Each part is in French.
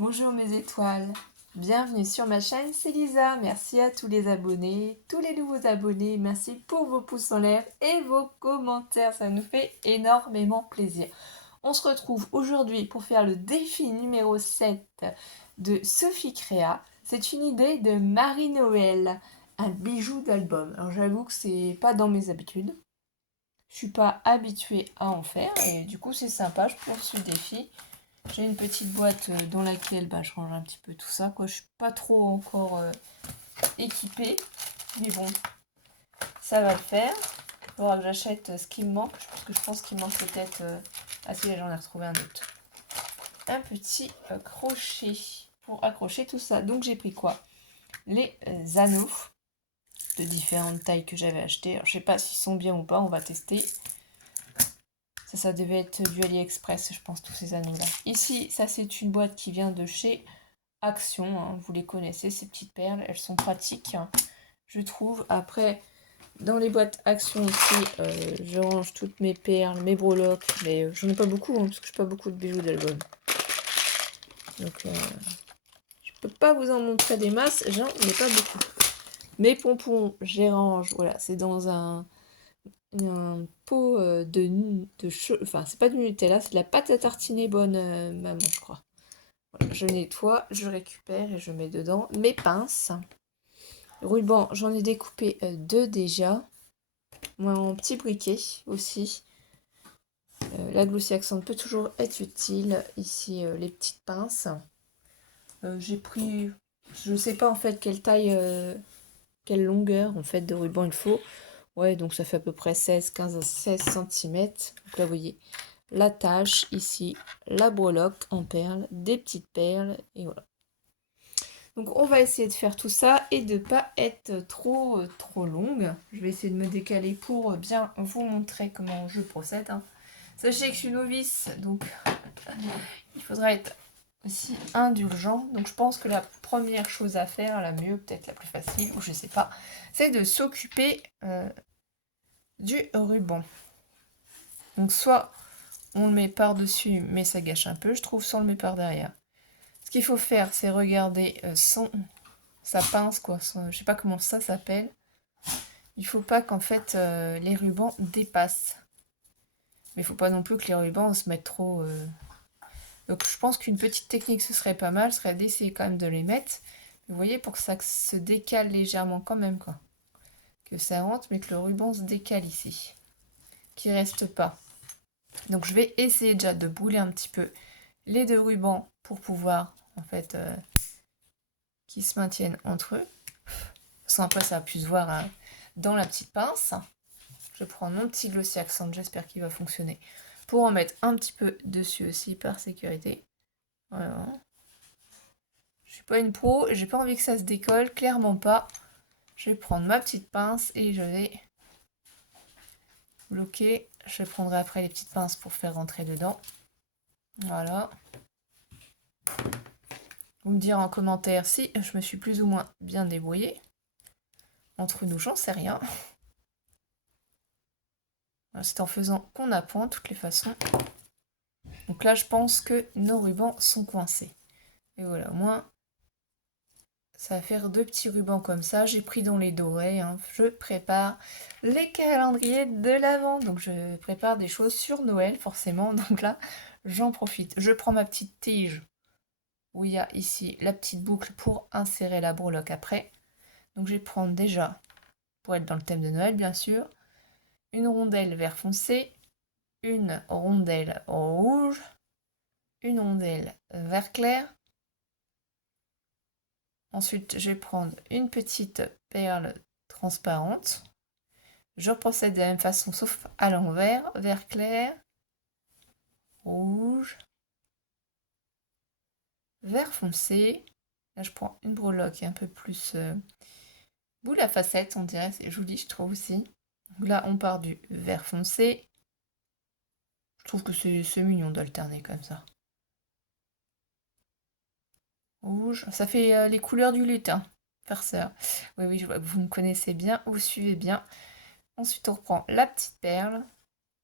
Bonjour mes étoiles, bienvenue sur ma chaîne, c'est Lisa. Merci à tous les abonnés, tous les nouveaux abonnés, merci pour vos pouces en l'air et vos commentaires, ça nous fait énormément plaisir. On se retrouve aujourd'hui pour faire le défi numéro 7 de Sophie Créa. C'est une idée de Marie-Noël, un bijou d'album. Alors j'avoue que c'est pas dans mes habitudes, je suis pas habituée à en faire et du coup c'est sympa, je poursuis le défi. J'ai une petite boîte dans laquelle je range un petit peu tout ça, quoi. Je suis pas trop encore équipée, mais bon, ça va le faire. Il faudra que j'achète ce qui me manque, parce que je pense qu'il manque peut-être... Ah si, là, j'en ai retrouvé un autre. Un petit crochet pour accrocher tout ça. Donc j'ai pris quoi? Les anneaux de différentes tailles que j'avais achetés. Alors je sais pas s'ils sont bien ou pas, on va tester. Ça devait être du AliExpress, je pense, tous ces anneaux-là. Ici, ça c'est une boîte qui vient de chez Action, hein, vous les connaissez, ces petites perles, elles sont pratiques, hein, je trouve. Après, dans les boîtes Action aussi, je range toutes mes perles, mes breloques, mais j'en ai pas beaucoup, hein, parce que je n'ai pas beaucoup de bijoux d'album. Donc, je peux pas vous en montrer des masses, j'en ai pas beaucoup. Mes pompons, je les range, voilà, c'est dans un pot enfin, c'est pas du Nutella, c'est de la pâte à tartiner bonne maman, je crois. Voilà, je nettoie, je récupère et je mets dedans mes pinces. Ruban, j'en ai découpé deux déjà. Moi, en petit briquet aussi. La glossy accent peut toujours être utile. Ici, les petites pinces. J'ai pris, je sais pas en fait quelle taille, quelle longueur en fait de ruban il faut. Ouais, donc ça fait à peu près 16, 15, 16 cm. Donc là, vous voyez la tache ici, la breloque en perles, des petites perles, et voilà. Donc on va essayer de faire tout ça et de ne pas être trop longue. Je vais essayer de me décaler pour bien vous montrer comment je procède, hein. Sachez que je suis novice, donc il faudra être aussi indulgent. Donc je pense que la première chose à faire, la mieux, peut-être la plus facile, ou je sais pas, c'est de s'occuper du ruban. Donc soit on le met par-dessus, mais ça gâche un peu, je trouve, soit on le met par derrière. Ce qu'il faut faire, c'est regarder sa pince, quoi. Je sais pas comment ça s'appelle. Il faut pas qu'en fait les rubans dépassent. Mais il faut pas non plus que les rubans se mettent trop... Donc je pense qu'une petite technique ce serait pas mal, serait d'essayer quand même de les mettre. Vous voyez, pour que ça se décale légèrement quand même, quoi. Que ça rentre, mais que le ruban se décale ici. Qu'il reste pas. Donc je vais essayer déjà de bouler un petit peu les deux rubans pour pouvoir, en fait, qu'ils se maintiennent entre eux. Parce qu'après ça va plus se voir hein, dans la petite pince. Je prends mon petit glossy accent, j'espère qu'il va fonctionner. Pour en mettre un petit peu dessus aussi, par sécurité. Voilà. Je suis pas une pro, j'ai pas envie que ça se décolle, clairement pas. Je vais prendre ma petite pince et je vais bloquer. Je prendrai après les petites pinces pour faire rentrer dedans. Voilà. Vous me direz en commentaire si je me suis plus ou moins bien débrouillée. Entre nous, j'en sais rien. C'est en faisant qu'on apprend de toutes les façons. Donc là, je pense que nos rubans sont coincés. Et voilà, au moins, ça va faire deux petits rubans comme ça. J'ai pris dans les dorés. Hein. Je prépare les calendriers de l'Avent. Donc je prépare des choses sur Noël, forcément. Donc là, j'en profite. Je prends ma petite tige où il y a ici la petite boucle pour insérer la breloque après. Donc je vais prendre déjà, pour être dans le thème de Noël, bien sûr, une rondelle vert foncé, une rondelle rouge, une rondelle vert clair. Ensuite, je vais prendre une petite perle transparente. Je procède de la même façon, sauf à l'envers. Vert clair, rouge, vert foncé. Là, je prends une breloque un peu plus boule à facettes, on dirait. C'est joli, je trouve aussi. Donc là, on part du vert foncé. Je trouve que c'est mignon d'alterner comme ça. Rouge, ça fait les couleurs du lutin, farceur. Oui, oui, je vois que vous me connaissez bien, vous suivez bien. Ensuite, on reprend la petite perle.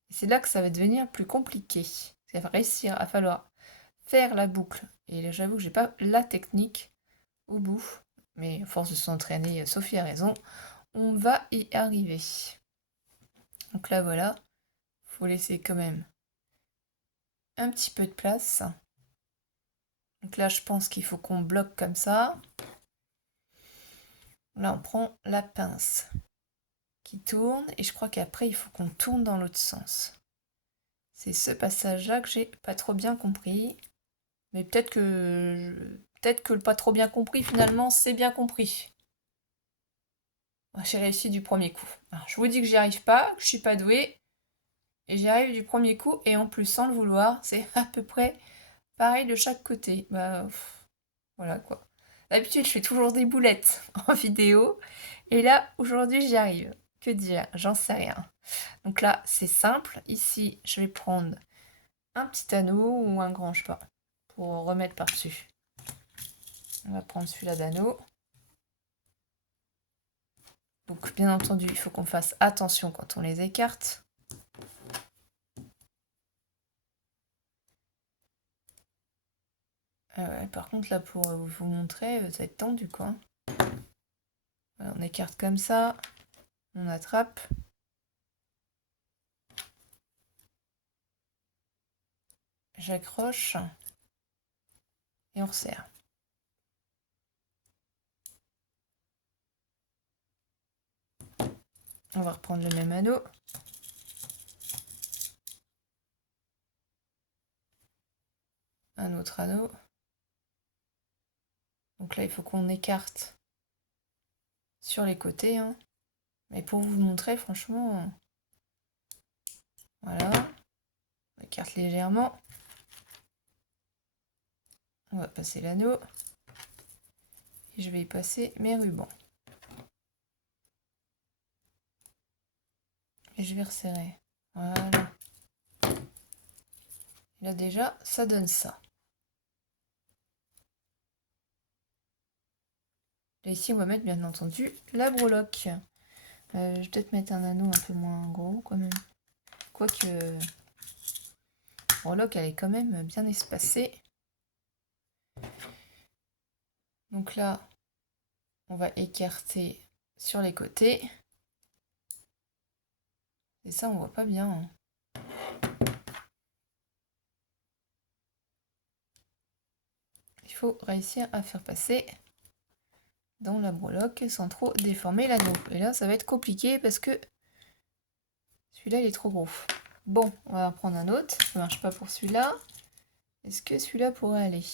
Et c'est là que ça va devenir plus compliqué. Il va falloir faire la boucle Et là, j'avoue que j'ai pas la technique au bout. Mais à force de s'entraîner, Sophie a raison, on va y arriver. Donc là, voilà. Faut laisser quand même un petit peu de place. Donc là, je pense qu'il faut qu'on bloque comme ça. Là, on prend la pince qui tourne. Et je crois qu'après, il faut qu'on tourne dans l'autre sens. C'est ce passage-là que j'ai pas trop bien compris. Mais peut-être que le pas trop bien compris, finalement, c'est bien compris. J'ai réussi du premier coup. Alors, je vous dis que j'y arrive pas, que je suis pas douée. Et j'y arrive du premier coup. Et en plus, sans le vouloir, c'est à peu près pareil de chaque côté. Voilà quoi. D'habitude, je fais toujours des boulettes en vidéo. Et là, aujourd'hui, j'y arrive. Que dire? J'en sais rien. Donc là, c'est simple. Ici, je vais prendre un petit anneau ou un grand, je sais pas, pour remettre par-dessus. On va prendre celui-là d'anneau. Donc, bien entendu, il faut qu'on fasse attention quand on les écarte. Par contre, là, pour vous montrer, ça va être tendu, quoi. Voilà, on écarte comme ça. On attrape. J'accroche. Et on resserre. On va reprendre le même anneau. Un autre anneau. Donc là, il faut qu'on écarte sur les côtés. Hein. Mais pour vous montrer, franchement, voilà. On écarte légèrement. On va passer l'anneau. Et je vais y passer mes rubans. Et je vais resserrer. Voilà. Et là déjà, ça donne ça. Là ici, on va mettre bien entendu la breloque. Je vais peut-être mettre un anneau un peu moins gros quand même. Quoique, la breloque, elle est quand même bien espacée. Donc là, on va écarter sur les côtés. Et ça, on voit pas bien. Hein. Il faut réussir à faire passer dans la breloque sans trop déformer l'anneau. Et là, ça va être compliqué parce que celui-là, il est trop gros. Bon, on va en prendre un autre. Ça ne marche pas pour celui-là. Est-ce que celui-là pourrait aller?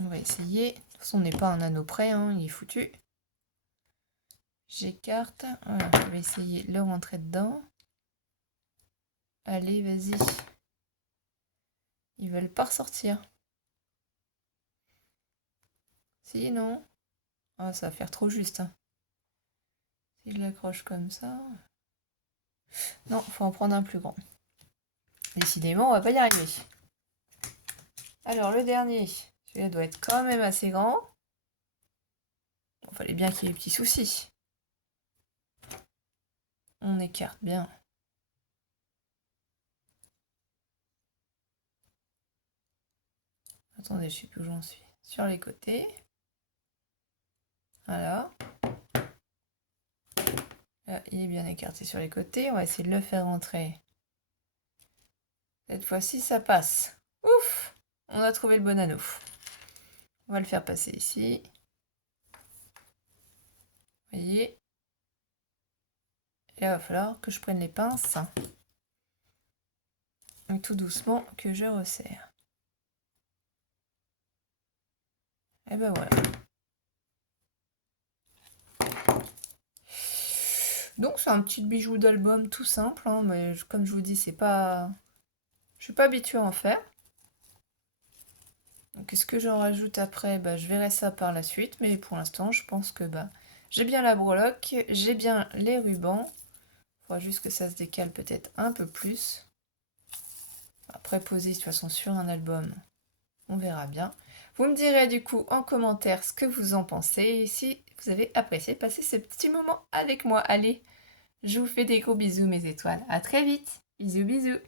On va essayer. De toute façon, on n'est pas un anneau près, hein, il est foutu. J'écarte. Voilà, je vais essayer de le rentrer dedans. Allez, vas-y. Ils veulent pas ressortir. Si, non. Ah, ça va faire trop juste. Hein. Si je l'accroche comme ça... Non, faut en prendre un plus grand. Décidément, on va pas y arriver. Alors, le dernier. Celui-là doit être quand même assez grand. Il fallait bien qu'il y ait des petits soucis. On écarte bien. Attendez, je sais plus où j'en suis. Sur les côtés. Voilà. Là, il est bien écarté sur les côtés. On va essayer de le faire rentrer. Cette fois-ci, ça passe. Ouf! On a trouvé le bon anneau. On va le faire passer ici. Vous voyez? Et là, il va falloir que je prenne les pinces. Et tout doucement que je resserre. Et ben voilà. Donc c'est un petit bijou d'album tout simple, hein, mais comme je vous dis, c'est pas... Je suis pas habituée à en faire. Donc est-ce que j'en rajoute après? Je verrai ça par la suite, mais pour l'instant, je pense que j'ai bien la breloque, j'ai bien les rubans. Il faudra juste que ça se décale peut-être un peu plus. Après, poser de toute façon sur un album, on verra bien. Vous me direz du coup en commentaire ce que vous en pensez et si vous avez apprécié de passer ce petit moment avec moi. Allez, je vous fais des gros bisous mes étoiles. À très vite. Bisous bisous.